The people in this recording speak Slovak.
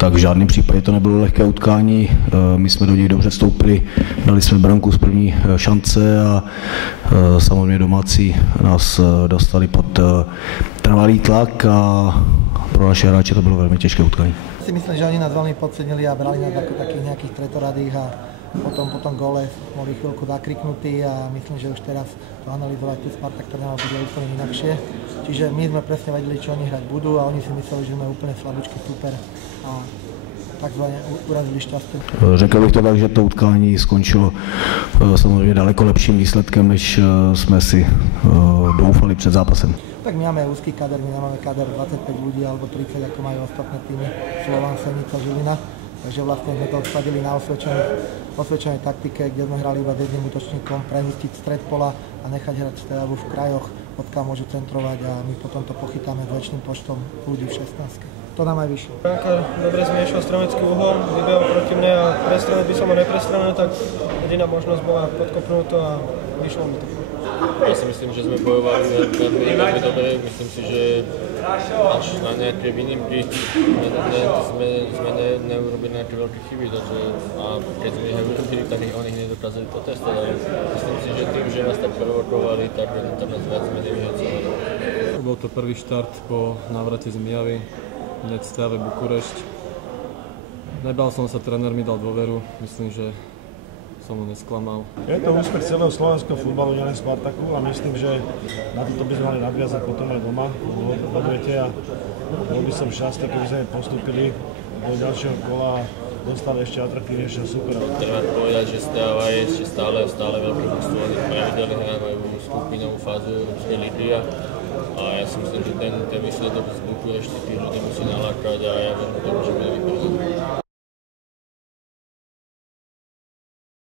tak v žádném případě to nebylo lehké utkání. My jsme do něj dobře vstoupili, dali jsme branku z první šance a samozřejmě domácí nás dostali pod trvalý tlak a pro naše hráče to bylo velmi těžké utkání. Si myslím, že oni nás veľmi podcenili a brali nás ako takých nejakých tretoradých a potom gole boli chvíľku zakriknutí a myslím, že už teraz to analyzovať tu Spartak Trnava bude úplne inakšie. Čiže my sme presne vedeli, čo oni hrať budú a oni si mysleli, že sme úplne slabúčky super a takzvaně urazili šťastie. Řekl bych to tak, že to utkání skončilo samozřejmě daleko lepším výsledkem, než jsme si doufali před zápasem. Tak my máme úzký kader, my nemáme kader 25 ľudí alebo 30, ako majú ostatné týmy Slovan, Senica, Žilina. Takže vlastne sme to spadili na osvedčenej taktike, kde sme hrali iba s jedným útočníkom, prezistiť stred pola a nechať hrať Steavu v krajoch, odkiaľ môžu centrovať a my potom to pochytáme s väčšným počtom ľudí v 16. To nám aj vyšlo. Brankár dobre zmiešal strelecký uhol, vybehol proti mne a prestrelil by som ho neprestrelil, tak jediná možnosť bola podkopnúť to a vyšlo mi to. Ja si myslím, že sme bojovali veľmi dobre. Myslím si, že až na nejaké výnimky sme neurobili nejaké veľké chyby. A keď sme ich urobili, tak oni ich nedokázali potestať. Ale myslím si, že tým, že nás tak provokovali, tak nás viac menej vyhecovali. Bol to prvý štart po návrate z Mijavy, hneď Steave Bukurešť. Nebal som sa, tréner mi dal dôveru. Myslím, že som ho nesklamal. Je to úspech celého slovenského futbalu, nielen Spartaku a myslím, že na toto by sme mali nadviazať potom aj doma v odvete a bol by som šťastný, keby sme postúpili do ďalšieho kola a dostali ešte atraktívnejšieho supera. Treba povedať, že Steava je ešte stále veľký mužstvo. Oni pravidelne hrajú skupinovú fázu Európskej ligy a ja si myslím, že ten výsledok z Bukurešti tých ľudí musí nalákať a ja verím tomu, že bude vyprávať.